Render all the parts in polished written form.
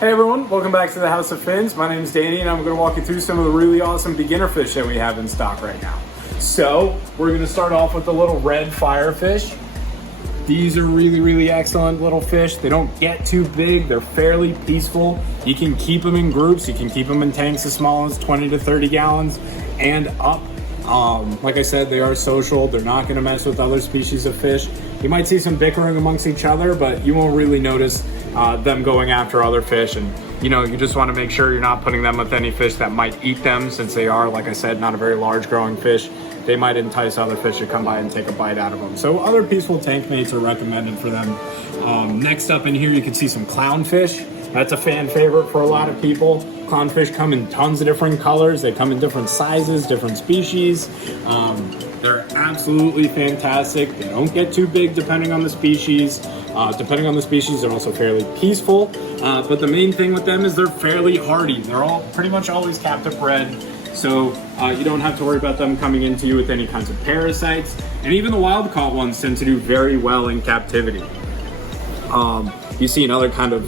Hey everyone, welcome back to the House of Fins. My name is Danny and I'm going to walk you through some of the really awesome beginner fish that we have in stock right now. So we're going to start off with the little red firefish. These are really excellent little fish. They don't get too big. They're fairly peaceful. You can keep them in groups. You can keep them in tanks as small as 20 to 30 gallons and up. Like I said, they are social. They're not going to mess with other species of fish. You might see some bickering amongst each other, but you won't really notice them going after other fish. And you just want to make sure you're not putting them with any fish that might eat them, since they are, like I said, not a very large growing fish. They might entice other fish to come by and take a bite out of them. So other peaceful tank mates are recommended for them. Next up in here, you can see some clownfish. That's a fan favorite for a lot of people. Clownfish come in tons of different colors. They come in different sizes, different species. They're absolutely fantastic. They don't get too big depending on the species. Depending on the species, they're also fairly peaceful. But the main thing with them is they're fairly hardy. They're all pretty much always captive bred. So you don't have to worry about them coming into you with any kinds of parasites. And even the wild caught ones tend to do very well in captivity. You see another kind of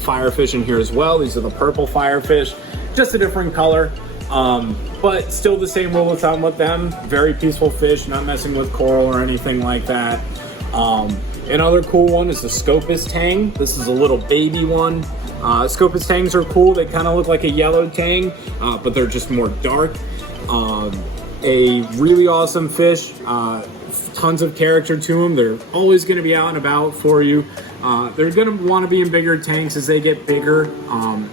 firefish in here as well. These are the purple firefish, just a different color. But still the same rule of thumb with them. Very peaceful fish, not messing with coral or anything like that. Another cool one is the Scopus Tang. This is a little baby one. Scopus Tangs are cool. They kind of look like a yellow tang, but they're just more dark. A really awesome fish. Tons of character to them. They're always going to be out and about for you. They're going to want to be in bigger tanks as they get bigger.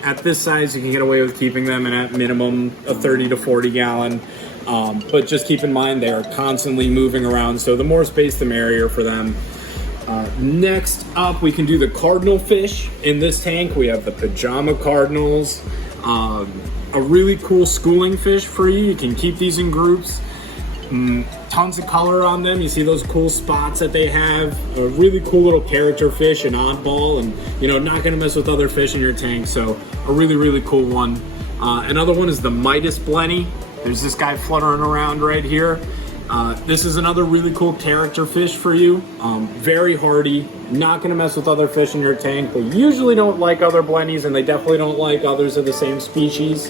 At this size, you can get away with keeping them in at minimum a 30 to 40 gallon. But just keep in mind, they are constantly moving around. So the more space, the merrier for them. Next up, we can do the Cardinal fish. In this tank, we have the pajama cardinals. A really cool schooling fish for you. You can keep these in groups. Tons of color on them. You see those cool spots that they have. A really cool little character fish, an oddball, and not going to mess with other fish in your tank. So a really cool one. Another one is the Midas blenny. There's this guy fluttering around right here. This is another really cool character fish for you. Very hardy, not going to mess with other fish in your tank. They usually don't like other blennies, and they definitely don't like others of the same species.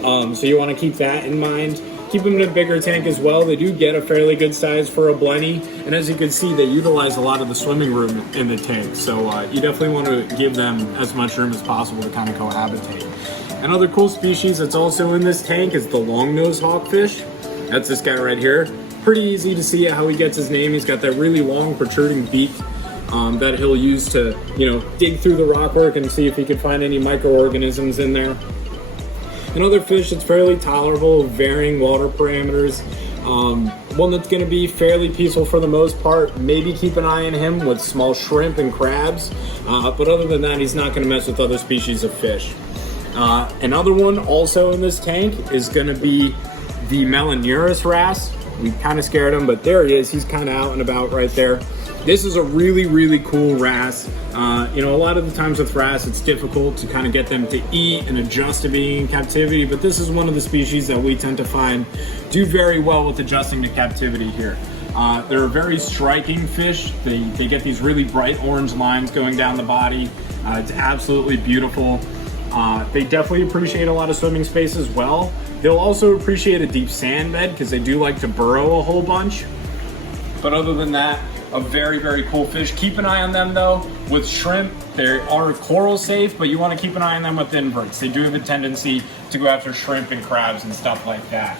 So you want to keep that in mind. Keep them in a bigger tank as well. They do get a fairly good size for a blenny, and as you can see, they utilize a lot of the swimming room in the tank. So you definitely want to give them as much room as possible to kind of cohabitate. Another cool species that's also in this tank is the long-nosed hawkfish. That's this guy right here. Pretty easy to see how he gets his name. He's got that really long protruding beak that he'll use to, dig through the rockwork and see if he can find any microorganisms in there. Another fish that's fairly tolerable, varying water parameters. One that's going to be fairly peaceful for the most part. Maybe keep an eye on him with small shrimp and crabs. But other than that, he's not going to mess with other species of fish. Another one also in this tank is going to be the Melon Rass. We kind of scared him, but there he is. He's kind of out and about right there. This is a really cool wrasse. A lot of the times with wrasse, it's difficult to kind of get them to eat and adjust to being in captivity, but this is one of the species that we tend to find do very well with adjusting to captivity here. They're a very striking fish. They get these really bright orange lines going down the body. It's absolutely beautiful. They definitely appreciate a lot of swimming space as well. They'll also appreciate a deep sand bed because they do like to burrow a whole bunch. But other than that, a very cool fish. Keep an eye on them though. With shrimp, they are coral safe, but you want to keep an eye on them with inverts. They do have a tendency to go after shrimp and crabs and stuff like that.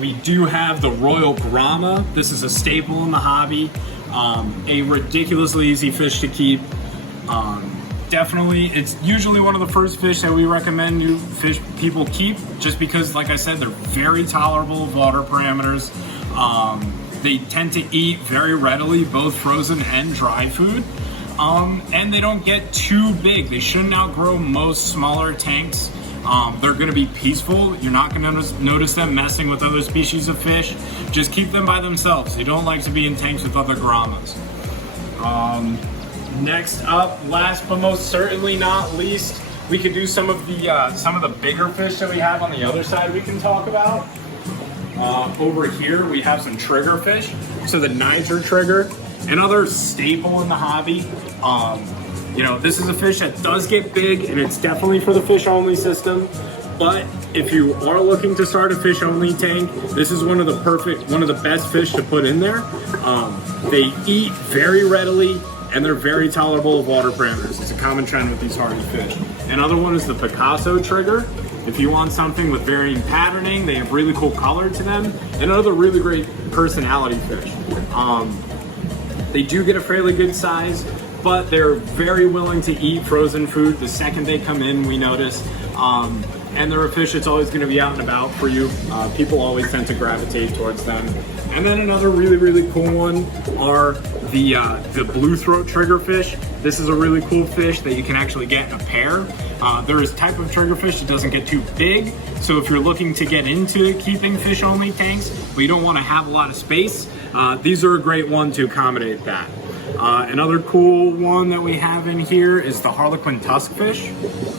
We do have the Royal Grama. This is a staple in the hobby. A ridiculously easy fish to keep. Definitely, it's usually one of the first fish that we recommend people keep, just because, like I said, they're very tolerable of water parameters. They tend to eat very readily, both frozen and dry food. And they don't get too big. They shouldn't outgrow most smaller tanks. They're going to be peaceful. You're not going to notice them messing with other species of fish. Just keep them by themselves. They don't like to be in tanks with other Gramas. Next up, last but most certainly not least, we could do some of the bigger fish that we have on the other side we can talk about. Over here we have some triggerfish. So the Niger trigger, another staple in the hobby. You know, this is a fish that does get big, and it's definitely for the fish only system. But if you are looking to start a fish only tank, this is one of the best fish to put in there. They eat very readily, and they're very tolerable of water parameters. It's a common trend with these hardy fish. Another one is the Picasso trigger. If you want something with varying patterning, they have really cool color to them. Another really great personality fish. They do get a fairly good size, but they're very willing to eat frozen food the second they come in, we notice. And they're a fish that's always going to be out and about for you. People always tend to gravitate towards them. And then another really, really cool one are the blue throat triggerfish. This is a really cool fish that you can actually get in a pair. There is a type of triggerfish that doesn't get too big. So if you're looking to get into keeping fish only tanks, but you don't want to have a lot of space, these are a great one to accommodate that. Another cool one that we have in here is the Harlequin Tusk fish.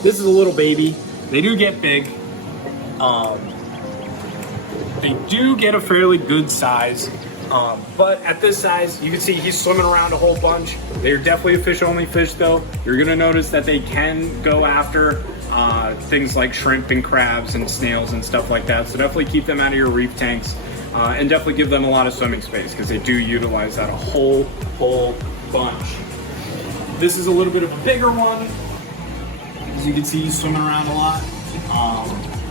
This is a little baby. They do get big. They do get a fairly good size, but at this size, you can see he's swimming around a whole bunch. They're definitely a fish-only fish, though. You're gonna notice that they can go after things like shrimp and crabs and snails and stuff like that. So definitely keep them out of your reef tanks, and definitely give them a lot of swimming space because they do utilize that a whole bunch. This is a little bit of a bigger one. As you can see, he's swimming around a lot.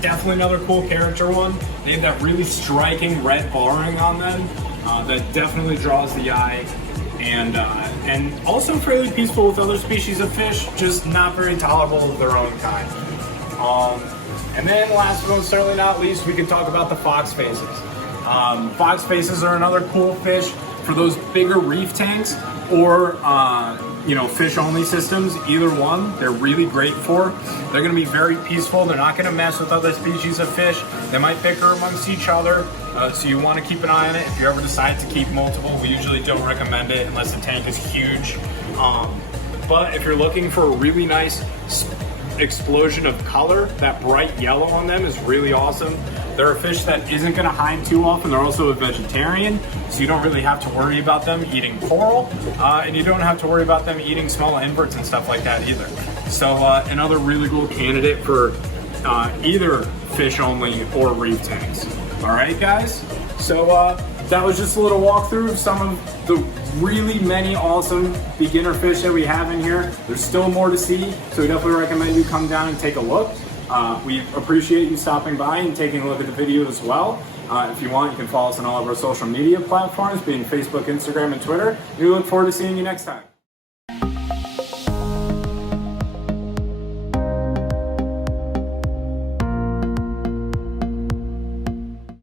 Definitely another cool character one. They have that really striking red barring on them that definitely draws the eye, and also fairly peaceful with other species of fish, just not very tolerable of their own kind. And then last but certainly not least, we can talk about the fox faces. Fox faces are another cool fish for those bigger reef tanks or you know, fish only systems. Either one they're really great for. They're going to be very peaceful. They're not going to mess with other species of fish. They might bicker amongst each other, so you want to keep an eye on it. If you ever decide to keep multiple, we usually don't recommend it unless the tank is huge. But if you're looking for a really nice explosion of color, that bright yellow on them is really awesome. They're a fish that isn't going to hide too often. They're also a vegetarian, so you don't really have to worry about them eating coral, and you don't have to worry about them eating small inverts and stuff like that either. So another really cool candidate for either fish only or reef tanks. All right, guys. So that was just a little walkthrough of some of the really many awesome beginner fish that we have in here. There's still more to see, so we definitely recommend you come down and take a look. We appreciate you stopping by and taking a look at the video as well. If you want, you can follow us on all of our social media platforms, being Facebook, Instagram, and Twitter. We look forward to seeing you next time.